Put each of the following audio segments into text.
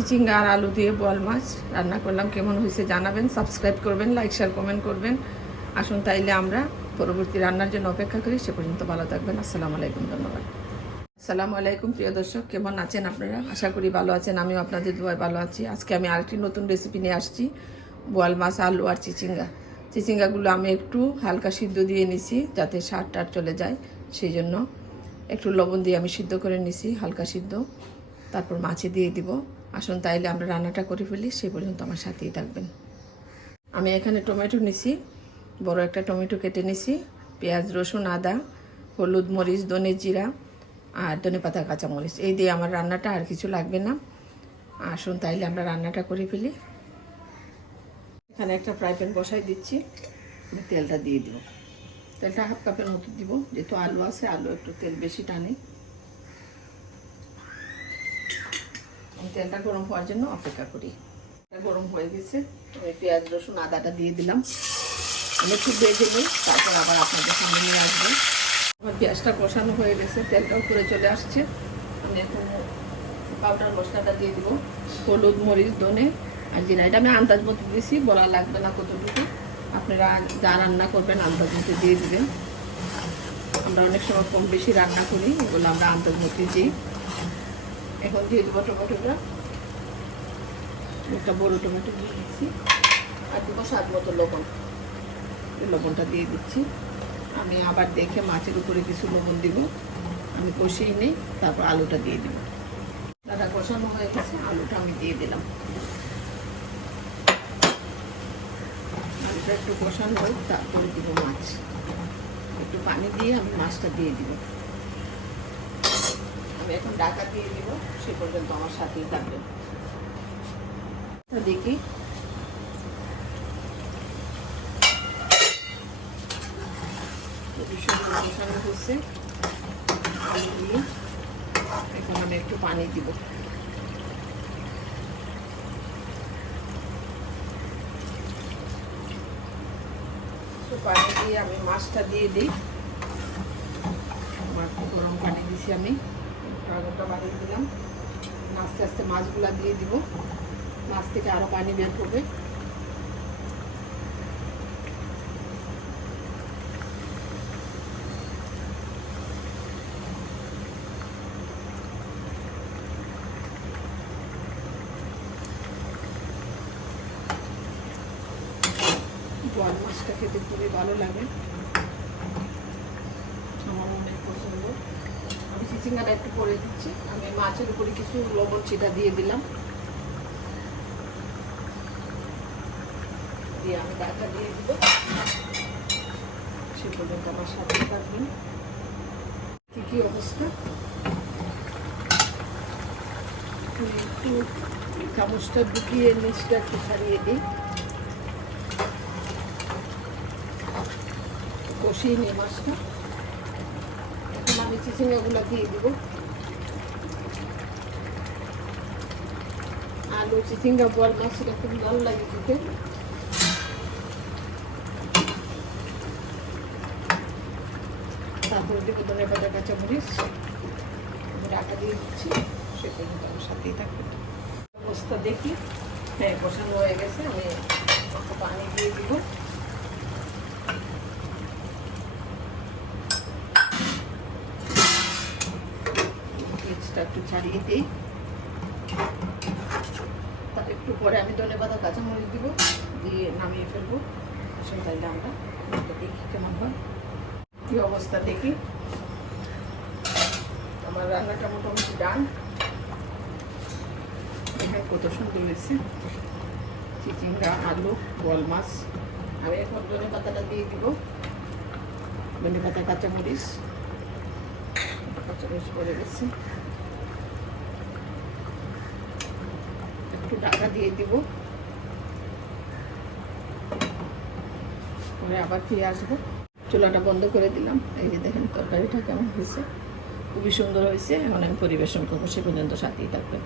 চিচিঙ্গা আর আলু দিয়ে বোয়াল মাছ। রান্না করলাম, কেমন হয়েছে জানাবেন সাবস্ক্রাইব করবেন লাইক শেয়ার কমেন্ট করবেন। আসুন তাইলে আমরা পরবর্তী রান্নার জন্য অপেক্ষা করি, সে পর্যন্ত ভালো থাকবেন। আসসালামু আলাইকুম, ধন্যবাদ। আসসালামু আলাইকুম, প্রিয় দর্শক, কেমন আছেন আপনারা? আশা করি ভালো আছেন, আমিও আপনাদের দুয়ায় ভালো আছি। আজকে আমি আরেকটি নতুন রেসিপি নিয়ে আসছি, বোয়াল মাছ, আলু আর চিচিঙ্গা। চিচিঙ্গাগুলো আমি একটু হালকা সিদ্ধ দিয়ে নিছি, যাতে সার টার চলে যায়। সেই জন্য একটু লবণ দিয়ে আমি সিদ্ধ করে নিছি, হালকা সিদ্ধ। তারপর মাছে দিয়ে দিব। আসুন, তাইলে আমরা রান্নাটা করে ফেলি সেই পর্যন্ত আমার সাথেই থাকবেন। আমি এখানে টমেটো নিছি, বড় একটা টমেটো কেটে নিছি, পেঁয়াজ, রসুন, আদা, হলুদ, মরিচ, ধনে জিরা আর ধনে পাতা কাঁচামরিচ এই দিয়ে আমার রান্নাটা আর কিছু লাগবে না। আসুন, তাইলে আমরা রান্নাটা করে ফেলি। এখানে একটা ফ্রাই প্যান বসাই দিচ্ছি। তেলটা দিয়ে দিব। তেলটা হাফ কাপের মতো দিব, যেহেতু আলু আছে, আলু একটু তেল বেশি টানে আমি তেলটা গরম হওয়ার জন্য অপেক্ষা করি। গরম হয়ে গেছে। আমি পেঁয়াজ, রসুন, আদাটা দিয়ে দিলাম। আমি একটু বেজে নিই, তারপর আবার আপনাদের সামনে নিয়ে আসব। আমার পেঁয়াজটা কষানো হয়ে গেছে, তেলটা উপরে চলে আসছে। আমি এখন পাউডার মশলাটা দিয়ে দিব, হলুদ, মরিচ, ধনে আর জিরা। এটা আমি আন্দাজ মতো দিয়েছি, বলা লাগবে না কতটুকু। আপনারা যা রান্না করবেন আন্দাজ মতো দিয়ে দিবেন। আমরা অনেক সময় কম বেশি রান্না করি, এগুলো আমরা মতো দিই। এখন দিয়ে দেবো টমেটোটা। একটা বড় টমেটো দিয়ে দিচ্ছি। আর দেবো স্বাদ মতো লবণ। লবণটা দিয়ে দিচ্ছি। আমি আবার দেখে মাছের উপরে কিছু লবণ দিব। আমি কষিয়ে নিই, তারপর আলুটা দিয়ে দিব। দাদা কষানো হয়ে গেছে, আলুটা আমি দিয়ে দিলাম। আলুটা একটু কষানো হোক, তারপরে দিব মাছ। একটু পানি দিয়ে আমি মাছটা দিয়ে দিব। আমি এখন ডাকা দিয়ে দিব, সে পর্যন্ত আমার সাথেই থাকবেন দেখি। আমি একটু পানি দিব। পানি দিয়ে আমি মাছটা দিয়ে দিই। আমার গরম পানি দিছি আমি। কাগজটা বানিয়ে দিলাম। আস্তে আস্তে মাছগুলা দিয়ে দিব। মাছ থেকে আরও পানি বের করবে বড় মাছটা খেতে খুবই ভালো লাগে আমার অনেক পছন্দ আমি একটু করে দিচ্ছি। আমি মাছের উপরে কিছু লবণ চিটা দিয়ে দিলাম। দিয়ে আমি ডাকা দিয়ে দিব। সে পর্যন্ত আমার সাথে থাকবেন। কি কি অবস্থা? একটু চামচটা ঢুকিয়ে নিচটা একটু ছাড়িয়ে দিই। কষিয়ে নিই মাছটা। চিচিঙ্গাগুলো দিয়ে দিব। আলু চিচিঙ্গা বল মাছ, সেটা খুব ভালো লাগে দিতে তারপরে দেবো ধনে পাতা কাঁচা মরিচ ডাকা দিয়ে দিচ্ছি সে পর্যন্ত আমার সাথেই থাকবে। অবস্থা দেখি হ্যাঁ বসানো হয়ে গেছে, আমি পানি দিয়ে দিব। পেঁয়াজটা একটু ছাড়িয়ে দিই। তার একটু পরে আমি ধনে পাতা, কাঁচামরিচ দিব, দিয়ে নামিয়ে ফেলব। তাইলে আমরা দেখি কেমন হয়। কি অবস্থা দেখি? আমার রান্নাটা মোটামুটি ডান। দেখেন কত সুন্দর হয়েছে। চিচিঙ্গা, আলু বল মাছ। আমি এখন ধনে পাতাটা দিয়ে দিব। ধনে পাতা, কাঁচামরিচ। কাঁচামরিচ পরে গেছে একটু ঢাকা দিয়ে দিব। পরে আবার ফিরে আসব। চুলাটা বন্ধ করে দিলাম। এই যে দেখেন তরকারিটা কেমন হয়েছে। খুবই সুন্দর হয়েছে। এখন আমি পরিবেশন করব, সে পর্যন্ত সাথেই থাকবেন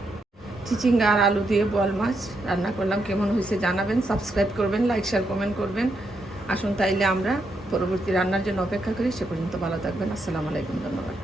চিচিঙ্গা আর আলু দিয়ে বোয়াল মাছ রান্না করলাম। কেমন হয়েছে জানাবেন। সাবস্ক্রাইব করবেন, লাইক শেয়ার কমেন্ট করবেন। আসুন তাইলে আমরা পরবর্তী রান্নার জন্য অপেক্ষা করি। সে পর্যন্ত ভালো থাকবেন। আসসালামু আলাইকুম, ধন্যবাদ।